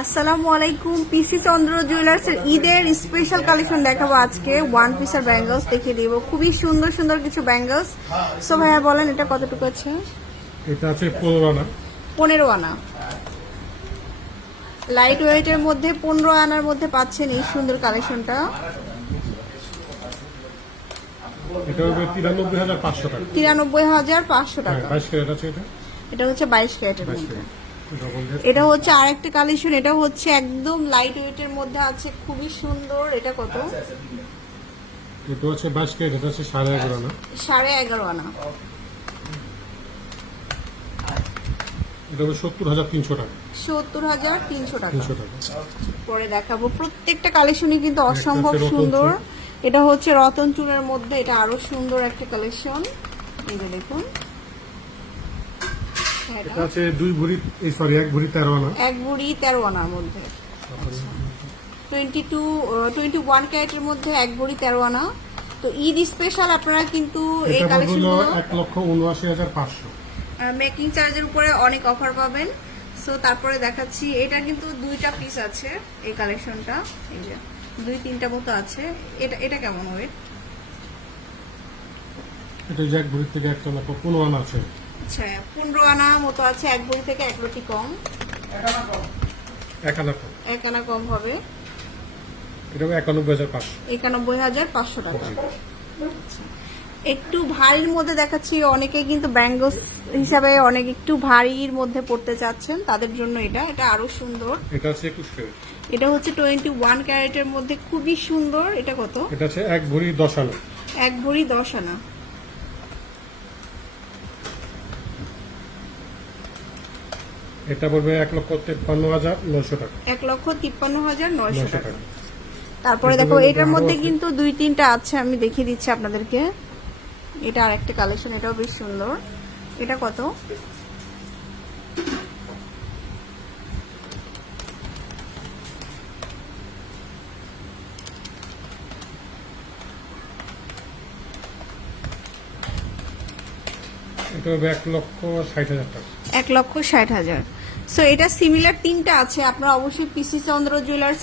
আসসালামু আলাইকুম। পিসি চন্দ্র জুয়েলার্সের ঈদের স্পেশাল কালেকশন দেখাবো আজকে। ওয়ান পিসের ব্যাঙ্গলস দেখিয়ে দিব, খুবই সুন্দর সুন্দর কিছু ব্যাঙ্গলস। সো ভাইয়া বলেন এটা কতটুকু আছে? এটা আছে 15 আনা। 15 আনা লাইট ওয়েটের মধ্যে 15 আনার মধ্যে পাচ্ছেন এই সুন্দর কালেকশনটা। এটা হবে 93,500 টাকা। 93,500 টাকা। 22 ক্যারেট আছে এটা। এটা হচ্ছে 22 ক্যারেটের 22 মধ্যে। ক্যারেট। Double date. এটা হচ্ছে আরেকটা কালেকশন, এটা হচ্ছে একদম লাইট ওয়েটের মধ্যে আছে, খুবই সুন্দর। এটা কত? এটা হচ্ছে 22 ক্যারেট, এটা আছে 11.5 আনা। 11.5 আনা। এটা হবে 70,300 টাকা। 70,300 টাকা। 300 টাকা। পরে দেখাবো প্রত্যেকটা কালেকশনই কিন্তু অসম্ভব একটা হচ্ছে সুন্দর। রতন এটা হচ্ছে রতন চুলের মধ্যে, এটা আরো সুন্দর একটা কালেকশন। এই যে দেখুন, এটা আছে 1 ভরি 13 আনা। 1 ভরি 13 আনার মধ্যে 21 ক্যারেটের মধ্যে 1 ভরি 13 আনা। তো ঈদ স্পেশাল আপনারা কিন্তু এই এটা কালেকশন হলো 1,79,500। মেকিং চার্জের উপরে অনেক অফার পাবেন। সো তারপরে দেখাচ্ছি, এটা কিন্তু 2টা পিস আছে এই কালেকশনটা। এই যে 2-3টা মতো আছে। এটা এটা কেমন ওয়েট? এটা যে 1 ভরি থেকে 1,15 আনা আছে। আচ্ছা, 15 আনা মতো আছে, 1 ভরি থেকে 1 রতি কম। 1 আনা কম। 1 আনা কম হবে। এটা হবে 91,500। 91,500 টাকা। আচ্ছা, একটু ভারীর মধ্যে দেখাচ্ছি। অনেকে কিন্তু ব্যাঙ্গলস হিসাবে অনেক একটু ভারীর মধ্যে পড়তে চাচ্ছেন, তাদের জন্য এটা এটা আরো সুন্দর। এটা আছে 21 ক্যারেট। এটা হচ্ছে 21 ক্যারেটের মধ্যে, খুবই সুন্দর। এটা কত? এটা আছে 1 ভরি 10 আনা। 1 ভরি 10 আনা। এটা পড়বে 1,53,900 টাকা। 1,53,900 টাকা। তারপরে দেখো এটার মধ্যে কিন্তু 2-3টা আছে, আমি দেখিয়ে দিচ্ছি আপনাদেরকে। এটা আরেকটা কালেকশন, এটাও বেশ সুন্দর। এটা কত? এটা হবে 1,60,000 টাকা। 1,60,000। সো এটা সিমিলার 3টা আছে, আপনারা অবশ্যই পিসি চন্দ্র জুয়েলার্স